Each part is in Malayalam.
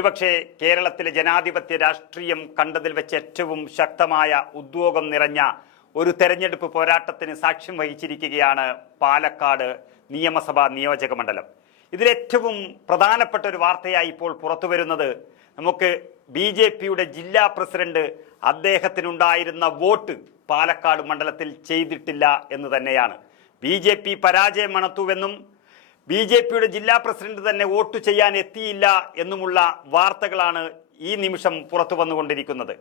ഒരുപക്ഷെ കേരളത്തിലെ ജനാധിപത്യ രാഷ്ട്രീയം കണ്ടതിൽ വെച്ച് ഏറ്റവും ശക്തമായ ഉദ്യോഗം നിറഞ്ഞ ഒരു തെരഞ്ഞെടുപ്പ് പോരാട്ടത്തിന് സാക്ഷ്യം വഹിച്ചിരിക്കുകയാണ് പാലക്കാട് നിയമസഭാ നിയോജക മണ്ഡലം. ഇതിലേറ്റവും പ്രധാനപ്പെട്ട ഒരു വാർത്തയായി ഇപ്പോൾ പുറത്തു വരുന്നത് നമുക്ക് ബി ജെ പിയുടെ ജില്ലാ പ്രസിഡന്റ് അദ്ദേഹത്തിനുണ്ടായിരുന്ന വോട്ട് പാലക്കാട് മണ്ഡലത്തിൽ ചെയ്തിട്ടില്ല എന്ന് തന്നെയാണ്. ബി ജെ പി പരാജയം മണത്തുവെന്നും ബി ജെ പിയുടെ ജില്ലാ പ്രസിഡന്റ് തന്നെ വോട്ട് ചെയ്യാൻ എത്തിയില്ല എന്നുമുള്ള വാർത്തകളാണ് ഈ നിമിഷം പുറത്തു വന്നുകൊണ്ടിരിക്കുന്നത്.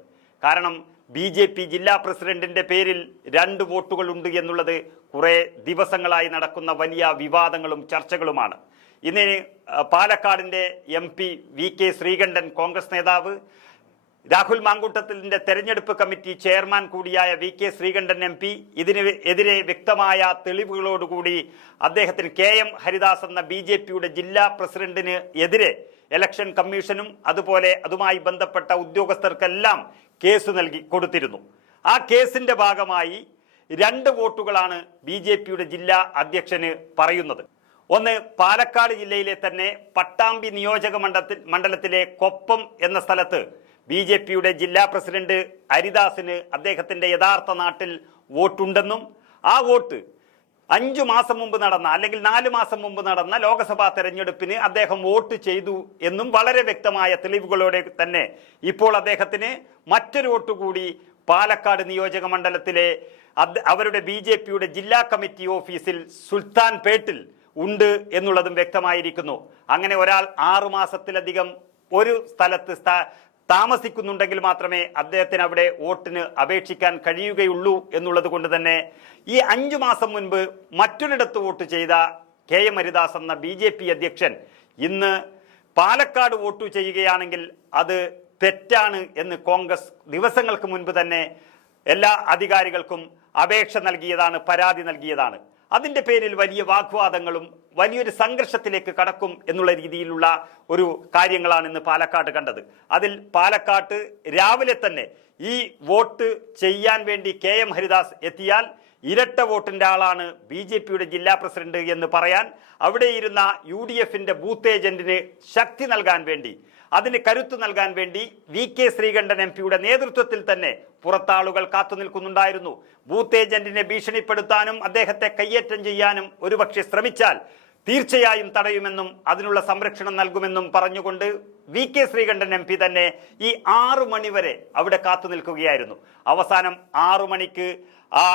കാരണം ബി ജെ പി ജില്ലാ പ്രസിഡന്റിന്റെ പേരിൽ രണ്ട് വോട്ടുകൾ ഉണ്ട് എന്നുള്ളത് കുറെ ദിവസങ്ങളായി നടക്കുന്ന വലിയ വിവാദങ്ങളും ചർച്ചകളുമാണ്. ഇന്ന് പാലക്കാടിന്റെ M P V K Sreekandan Congress നേതാവ് രാഹുൽ മാങ്കൂട്ടത്തിന്റെ തെരഞ്ഞെടുപ്പ് കമ്മിറ്റി ചെയർമാൻ കൂടിയായ V K Sreekandan M P ഇതിന് എതിരെ വ്യക്തമായ തെളിവുകളോടുകൂടി അദ്ദേഹത്തിന് കെ എം ഹരിദാസ് എന്ന ബി ജെ പിയുടെ ജില്ലാ പ്രസിഡന്റിന് എതിരെ ഇലക്ഷൻ കമ്മീഷനും അതുപോലെ അതുമായി ബന്ധപ്പെട്ട ഉദ്യോഗസ്ഥർക്കെല്ലാം കേസ് നൽകി കൊടുത്തിരുന്നു. ആ കേസിന്റെ ഭാഗമായി രണ്ട് വോട്ടുകളാണ് ബി ജെ പിയുടെ ജില്ലാ അധ്യക്ഷന് പറയുന്നത്. ഒന്ന് പാലക്കാട് ജില്ലയിലെ തന്നെ പട്ടാമ്പി നിയോജക മണ്ഡലത്തിലെ കൊപ്പം എന്ന സ്ഥലത്ത് ബി ജെ പിയുടെ ജില്ലാ പ്രസിഡന്റ് ഹരിദാസിന് അദ്ദേഹത്തിന്റെ യഥാർത്ഥ നാട്ടിൽ വോട്ടുണ്ടെന്നും ആ വോട്ട് അഞ്ചു മാസം മുമ്പ് നടന്ന അല്ലെങ്കിൽ നാല് മാസം മുമ്പ് നടന്ന ലോക്സഭാ തെരഞ്ഞെടുപ്പിന് അദ്ദേഹം വോട്ട് ചെയ്തു എന്നും വളരെ വ്യക്തമായ തെളിവുകളോടെ തന്നെ ഇപ്പോൾ അദ്ദേഹത്തിന് മറ്റൊരു വോട്ട് കൂടി പാലക്കാട് നിയോജക മണ്ഡലത്തിലെ അവരുടെ ബി ജെ പിയുടെ ജില്ലാ കമ്മിറ്റി ഓഫീസിൽ സുൽത്താൻ പേട്ടിൽ ഉണ്ട് എന്നുള്ളതും വ്യക്തമായിരിക്കുന്നു. അങ്ങനെ ഒരാൾ ആറു മാസത്തിലധികം ഒരു സ്ഥലത്ത് സ്ഥാ- താമസിക്കുന്നുണ്ടെങ്കിൽ മാത്രമേ അദ്ദേഹത്തിന് അവിടെ വോട്ടിന് അപേക്ഷിക്കാൻ കഴിയുകയുള്ളൂ എന്നുള്ളത് കൊണ്ട് തന്നെ ഈ അഞ്ചു മാസം മുൻപ് മറ്റൊരിടത്ത് വോട്ട് ചെയ്ത കെ എം ഹരിദാസ് എന്ന ബി ജെ പി അധ്യക്ഷൻ ഇന്ന് പാലക്കാട് വോട്ട് ചെയ്യുകയാണെങ്കിൽ അത് തെറ്റാണ് എന്ന് കോൺഗ്രസ് ദിവസങ്ങൾക്ക് മുൻപ് തന്നെ എല്ലാ അധികാരികൾക്കും അപേക്ഷ നൽകിയതാണ് പരാതി നൽകിയതാണ്. അതിന്റെ പേരിൽ വലിയ വാഗ്വാദങ്ങളും വലിയൊരു സംഘർഷത്തിലേക്ക് കടക്കും എന്നുള്ള രീതിയിലുള്ള ഒരു കാര്യങ്ങളാണ് ഇന്ന് പാലക്കാട്ട് കണ്ടത്. അതിൽ പാലക്കാട്ട് രാവിലെ തന്നെ ഈ വോട്ട് ചെയ്യാൻ വേണ്ടി കെ എം ഹരിദാസ് എത്തിയാൽ ഇരട്ട വോട്ടിന്റെ ആളാണ് ബി ജെ പിയുടെ ജില്ലാ പ്രസിഡന്റ് എന്ന് പറയാൻ അവിടെയിരുന്ന യു ഡി എഫിന്റെ ബൂത്ത് ഏജന്റിന് ശക്തി നൽകാൻ വേണ്ടി അതിന് കരുത്തു നൽകാൻ വേണ്ടി വി കെ ശ്രീകണ്ഠൻ എം പിയുടെ നേതൃത്വത്തിൽ തന്നെ പുറത്താളുകൾ കാത്തു നിൽക്കുന്നുണ്ടായിരുന്നു. ബൂത്ത് ഏജന്റിനെ ഭീഷണിപ്പെടുത്താനും അദ്ദേഹത്തെ കയ്യേറ്റം ചെയ്യാനും ഒരുപക്ഷെ ശ്രമിച്ചാൽ തീർച്ചയായും തടയുമെന്നും അതിനുള്ള സംരക്ഷണം നൽകുമെന്നും പറഞ്ഞുകൊണ്ട് V K Sreekandan M P തന്നെ ഈ ആറു മണിവരെ അവിടെ കാത്തു നിൽക്കുകയായിരുന്നു. അവസാനം ആറു മണിക്ക് ആ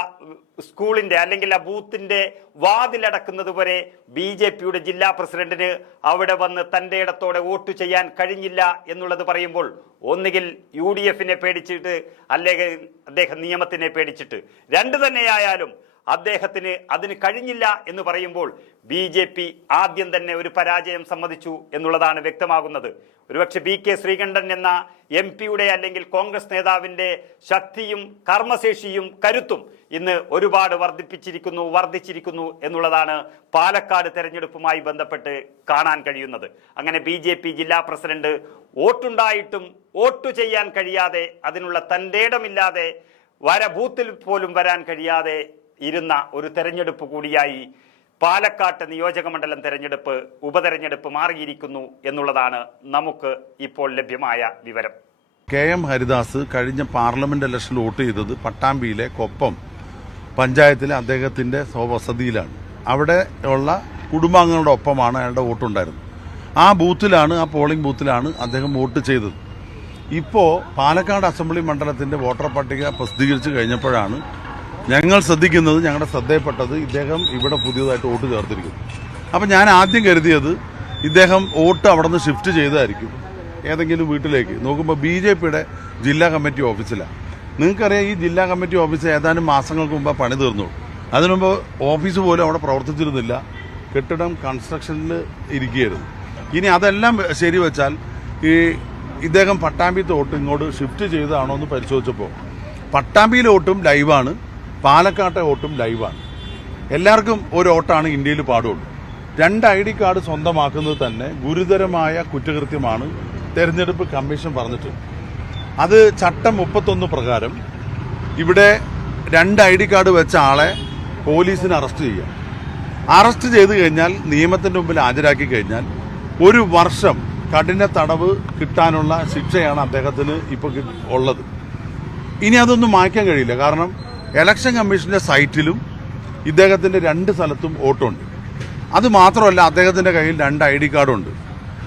സ്കൂളിന്റെ അല്ലെങ്കിൽ ആ ബൂത്തിന്റെ വാതിലടക്കുന്നത് വരെ ബി ജെ പിയുടെ ജില്ലാ പ്രസിഡന്റിന് അവിടെ വന്ന് തന്റെ ഇടത്തോടെ വോട്ട് ചെയ്യാൻ കഴിഞ്ഞില്ല എന്നുള്ളത് പറയുമ്പോൾ ഒന്നുകിൽ യു ഡി എഫിനെ പേടിച്ചിട്ട് അല്ലെങ്കിൽ അദ്ദേഹം നിയമത്തിനെ പേടിച്ചിട്ട് രണ്ട് തന്നെയായാലും അദ്ദേഹത്തിന് അതിന് കഴിഞ്ഞില്ല എന്ന് പറയുമ്പോൾ ബി ആദ്യം തന്നെ ഒരു പരാജയം സമ്മതിച്ചു എന്നുള്ളതാണ് വ്യക്തമാകുന്നത്. ഒരുപക്ഷെ ബി കെ ശ്രീകണ്ഠൻ എന്ന എം പിയുടെ അല്ലെങ്കിൽ കോൺഗ്രസ് നേതാവിന്റെ ശക്തിയും കർമ്മശേഷിയും കരുത്തും ഇന്ന് ഒരുപാട് വർദ്ധിപ്പിച്ചിരിക്കുന്നു വർദ്ധിച്ചിരിക്കുന്നു എന്നുള്ളതാണ് പാലക്കാട് തെരഞ്ഞെടുപ്പുമായി ബന്ധപ്പെട്ട് കാണാൻ കഴിയുന്നത്. അങ്ങനെ ബി ജെ പി ജില്ലാ പ്രസിഡന്റ് വോട്ടുണ്ടായിട്ടും വോട്ട് ചെയ്യാൻ കഴിയാതെ അതിനുള്ള തന്റെ ഇടമില്ലാതെ വര ബൂത്തിൽ പോലും വരാൻ കഴിയാതെ ഇരുന്ന ഒരു തെരഞ്ഞെടുപ്പ് കൂടിയായി പാലക്കാട്ട് നിയോജക മണ്ഡലം തെരഞ്ഞെടുപ്പ് ഉപതെരഞ്ഞെടുപ്പ് മാറിയിരിക്കുന്നു എന്നുള്ളതാണ് നമുക്ക് ഇപ്പോൾ ലഭ്യമായ വിവരം. കെ എം ഹരിദാസ് കഴിഞ്ഞ പാർലമെന്റ് ഇലക്ഷൻ വോട്ട് ചെയ്തത് പട്ടാമ്പിയിലെ കൊപ്പം പഞ്ചായത്തിലെ അദ്ദേഹത്തിന്റെ സ്വവസതിയിലാണ്. അവിടെ ഉള്ള കുടുംബാംഗങ്ങളുടെ ഒപ്പമാണ് അയാളുടെ വോട്ടുണ്ടായിരുന്നത്. ആ ബൂത്തിലാണ് ആ പോളിംഗ് ബൂത്തിലാണ് അദ്ദേഹം വോട്ട് ചെയ്തത്. ഇപ്പോൾ പാലക്കാട് അസംബ്ലി മണ്ഡലത്തിന്റെ വോട്ടർ പട്ടിക പ്രസിദ്ധീകരിച്ച് കഴിഞ്ഞപ്പോഴാണ് ഞങ്ങൾ ശ്രദ്ധിക്കുന്നത് ഞങ്ങളുടെ ശ്രദ്ധയിൽപ്പെട്ടത് ഇദ്ദേഹം ഇവിടെ പുതിയതായിട്ട് വോട്ട് ചേർത്തിരിക്കുന്നു. അപ്പം ഞാൻ ആദ്യം കരുതിയത് ഇദ്ദേഹം വോട്ട് അവിടെ നിന്ന് ഷിഫ്റ്റ് ചെയ്തതായിരിക്കും ഏതെങ്കിലും വീട്ടിലേക്ക്. നോക്കുമ്പോൾ ബി ജെ പിയുടെ ജില്ലാ കമ്മിറ്റി ഓഫീസിലാണ് നിങ്ങൾക്കറിയാം ഈ ജില്ലാ കമ്മിറ്റി ഓഫീസ് ഏതാനും മാസങ്ങൾക്ക് മുമ്പ് പണി തീർന്നു. അതിനുമുമ്പ് ഓഫീസ് പോലും അവിടെ പ്രവർത്തിച്ചിരുന്നില്ല. കെട്ടിടം കൺസ്ട്രക്ഷനിൽ ഇരിക്കുകയായിരുന്നു. ഇനി അതെല്ലാം ശരി വെച്ചാൽ ഈ ഇദ്ദേഹം പട്ടാമ്പി തോട്ട് ഇങ്ങോട്ട് ഷിഫ്റ്റ് ചെയ്തതാണോ എന്ന് പരിശോധിച്ചപ്പോൾ പട്ടാമ്പിയിലോട്ടും ലൈവാണ് പാലക്കാട്ടെ വോട്ടും ലൈവാണ്. എല്ലാവർക്കും ഒരു വോട്ടാണ് ഇന്ത്യയിൽ പാടുള്ളൂ. രണ്ട് ഐ ഡി കാർഡ് സ്വന്തമാക്കുന്നത് തന്നെ ഗുരുതരമായ കുറ്റകൃത്യമാണ് തെരഞ്ഞെടുപ്പ് കമ്മീഷൻ പറഞ്ഞിട്ട് അത് ചട്ടം മുപ്പത്തൊന്ന് പ്രകാരം ഇവിടെ രണ്ട് ഐ ഡി കാർഡ് വെച്ച ആളെ പോലീസിന് അറസ്റ്റ് ചെയ്യാം. അറസ്റ്റ് ചെയ്ത് കഴിഞ്ഞാൽ നിയമത്തിന്റെ മുമ്പിൽ ഹാജരാക്കി കഴിഞ്ഞാൽ ഒരു വർഷം കഠിന തടവ് കിട്ടാനുള്ള ശിക്ഷയാണ് അദ്ദേഹത്തിന് ഇപ്പോൾ ഉള്ളത്. ഇനി അതൊന്നും മായ്ക്കാൻ കഴിയില്ല. കാരണം ഇലക്ഷൻ കമ്മീഷന്റെ സൈറ്റിലും ഇദ്ദേഹത്തിന്റെ രണ്ട് സ്ഥലത്തും വോട്ടുണ്ട്. അത് മാത്രമല്ല അദ്ദേഹത്തിന്റെ കയ്യിൽ രണ്ട് ഐ ഡി കാർഡുണ്ട്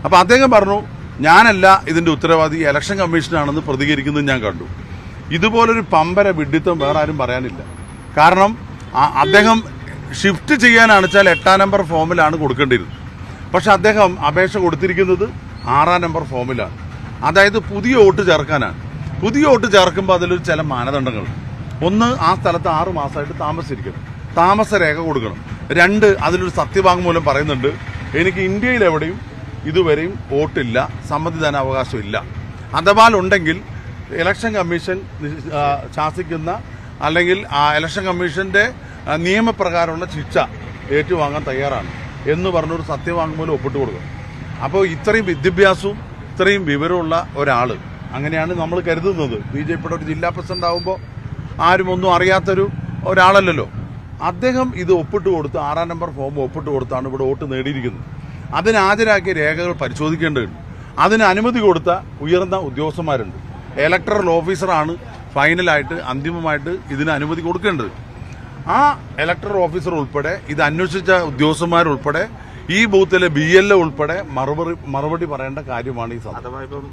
അപ്പോൾ അദ്ദേഹം പറഞ്ഞു ഞാനല്ല ഇതിന്റെ ഉത്തരവാദി ഇലക്ഷൻ കമ്മീഷനാണെന്ന് പ്രതികരിക്കുന്നത് ഞാൻ കണ്ടു. ഇതുപോലൊരു പമ്പര വിഡിത്തം വേറെ ആരും പറയാനില്ല. കാരണം അദ്ദേഹം ഷിഫ്റ്റ് ചെയ്യാനാണ് വെച്ചാൽ എട്ടാം നമ്പർ ഫോമിലാണ് കൊടുക്കേണ്ടിയിരുന്നത്. പക്ഷെ അദ്ദേഹം അപേക്ഷ കൊടുത്തിരിക്കുന്നത് ആറാം നമ്പർ ഫോമിലാണ് അതായത് പുതിയ വോട്ട് ചേർക്കാനാണ്. പുതിയ വോട്ട് ചേർക്കുമ്പോൾ അതിലൊരു ചില മാനദണ്ഡങ്ങളുണ്ട്. ഒന്ന് ആ സ്ഥലത്ത് ആറു മാസമായിട്ട് താമസിച്ചിരിക്കണം താമസ രേഖ കൊടുക്കണം. രണ്ട് അതിലൊരു സത്യവാങ്മൂലം പറയുന്നുണ്ട്. എനിക്ക് ഇന്ത്യയിൽ എവിടെയും ഇതുവരെയും വോട്ടില്ല സമ്മതിദാനാവകാശം ഇല്ല അഥവാ ഉണ്ടെങ്കിൽ ഇലക്ഷൻ കമ്മീഷൻ ശാസിക്കുന്ന അല്ലെങ്കിൽ ആ ഇലക്ഷൻ കമ്മീഷന്റെ നിയമപ്രകാരമുള്ള ശിക്ഷ ഏറ്റുവാങ്ങാൻ തയ്യാറാണ് എന്ന് പറഞ്ഞൊരു സത്യവാങ്മൂലം ഒപ്പിട്ട് കൊടുക്കണം അപ്പോൾ ഇത്രയും വിദ്യാഭ്യാസവും ഇത്രയും വിവരമുള്ള ഒരാൾ അങ്ങനെയാണ് നമ്മൾ കരുതുന്നത്. ബി ജെ പിയുടെ ഒരു ജില്ലാ പ്രസിഡന്റ് ആകുമ്പോൾ ആരും ഒന്നും അറിയാത്തൊരു ഒരാളല്ലല്ലോ. അദ്ദേഹം ഇത് ഒപ്പിട്ട് കൊടുത്ത് ആറാം നമ്പർ ഫോം ഒപ്പിട്ട് കൊടുത്താണ് ഇവിടെ വോട്ട് നേടിയിരിക്കുന്നത്. അതിന് ഹാജരാക്കിയ രേഖകൾ പരിശോധിക്കേണ്ടതുണ്ട് അതിന് അനുമതി കൊടുത്ത ഉയർന്ന ഉദ്യോഗസ്ഥന്മാരുണ്ട്. ഇലക്ടറൽ ഓഫീസറാണ് ഫൈനലായിട്ട് അന്തിമമായിട്ട് ഇതിന് അനുമതി കൊടുക്കേണ്ടത് ആ ഇലക്ടറൽ ഓഫീസർ ഉൾപ്പെടെ ഇത് അന്വേഷിച്ച ഉദ്യോഗസ്ഥന്മാരുൾപ്പെടെ ഈ ബൂത്തിലെ ബി എൽ ഉൾപ്പെടെ മറുപടി മറുപടി പറയേണ്ട കാര്യമാണ് ഈ